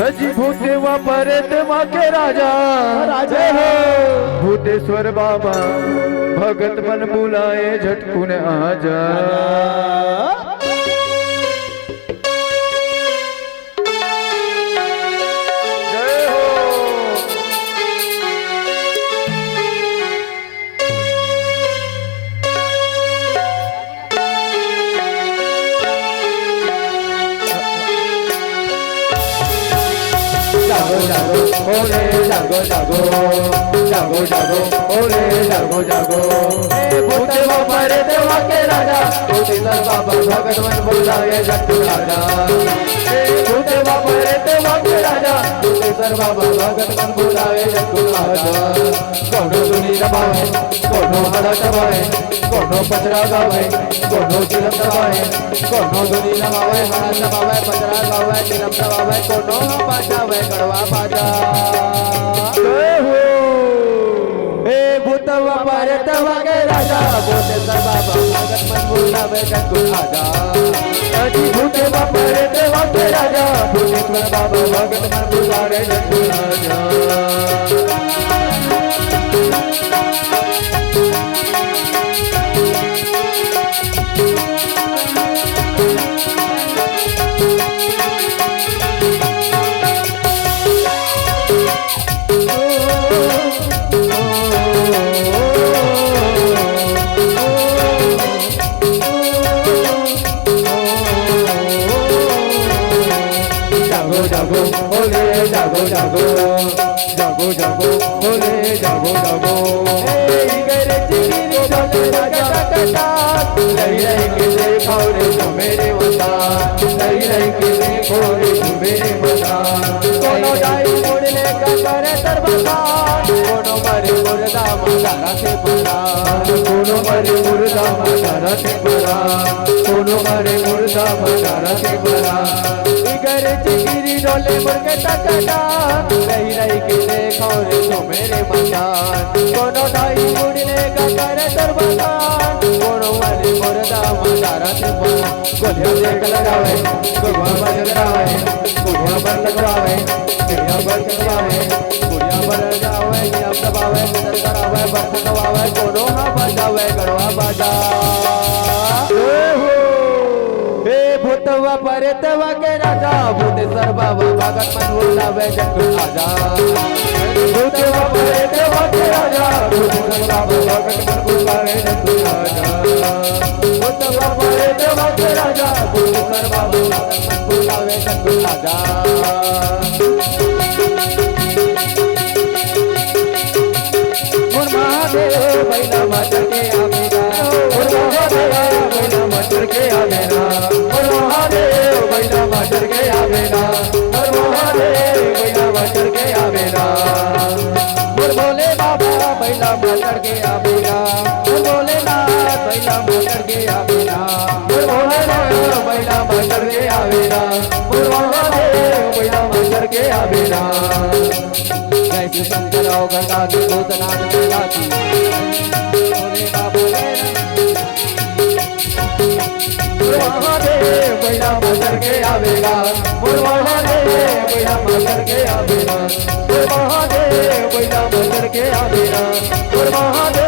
अजी भूते वापरे तेव्हा के राजा राजा हो भूतेश्वर बाबा भगत मन बुलाए झटकून आजा जय हो जागो जागो ओले जागो जागो जागो जागो ओले जागो जागो भूते वापरे तेव्हा के राजा भूतेश्वर बाबा भगत मन बुलाए झटकून राजा भूते वापरे तेव्हा के राजा भूतेश्वर बाबा भगत मन बुलाए झटकून राजा कोनो धुनी रमावे कोनो हरा टवाए कोनो पचरा गावे कोनो चिलम दबाए कोनो धुनी रमावे हरा टवाए पचरा गावे चिलम दबावे कोनो बाजावे गड़वा बाजा जय हो ए भूतवा पारे तवा के राजा भूतेश्वर बाबा भगत मन बुलावे झटकून आजा अजी भूते वापरे तेव्हा के राजा भूतेश्वर बाबा भगत मन बुलावे झटकून आजा जागो ओले जागो जागो जागो जागो ओले जागो जागो गरे चिगिरी चले राजा कटा रही रही के देखो रे तू मेरे मता रही रही के देखो रे तू मेरे मता कोनो डाई मोड़ने का करे तरबता कोनो मरे मुर्दा मारा से पड़ा कोनो मरे मुर्दा मारा से पड़ा कोनो मरे मुर्दा मारा से पड़ा गरे चिगिरी डोले मुर्गे टकटा रही रही के देखो रे तू मेरे मचान कोनो ढाई मुड़ने का करे दरबान कोनो वाले मुर्दा मजारा से पड़ा गोलियां देख लगावे गोलियां पर लगावे गोलियां पर लगवावे गोलियां पर लगवावे गोलियां पर जावे नियम दबावे नजर करावे बस दबावे कोनो हा बजावे गड़वा बाजा भूतवा परे तवा के राजा भूतेश्वर बाबा भगत मन बुलावे झटकून आजा भूतवा परे तवा के राजा भूतेश्वर बाबा भगत मन बुलावे झटकून आजा भूतवा परे तवा के राजा भूतेश्वर बाबा भगत मन बुलावे झटकून आजा महादेव बैला मातर के आमेरा महादेव बैला मातर के आमेरा महादेव बैला मातर के आमेरा महादेव बैला मातर के आमेरा बोले बाबा बैला मातर के आमेरा बोले नाथ बैला मातर के आमेरा बोले नाथ बैला मातर के आमेरा महादेव बैला मातर के आमेरा जय शंकर गंगा भूतनाथ देवाती बोले बाबा महादेव बैला मातर के आवेगा महादेव बैला मातर के आवेगा महादेव बैला मातर के आवेगा महादेव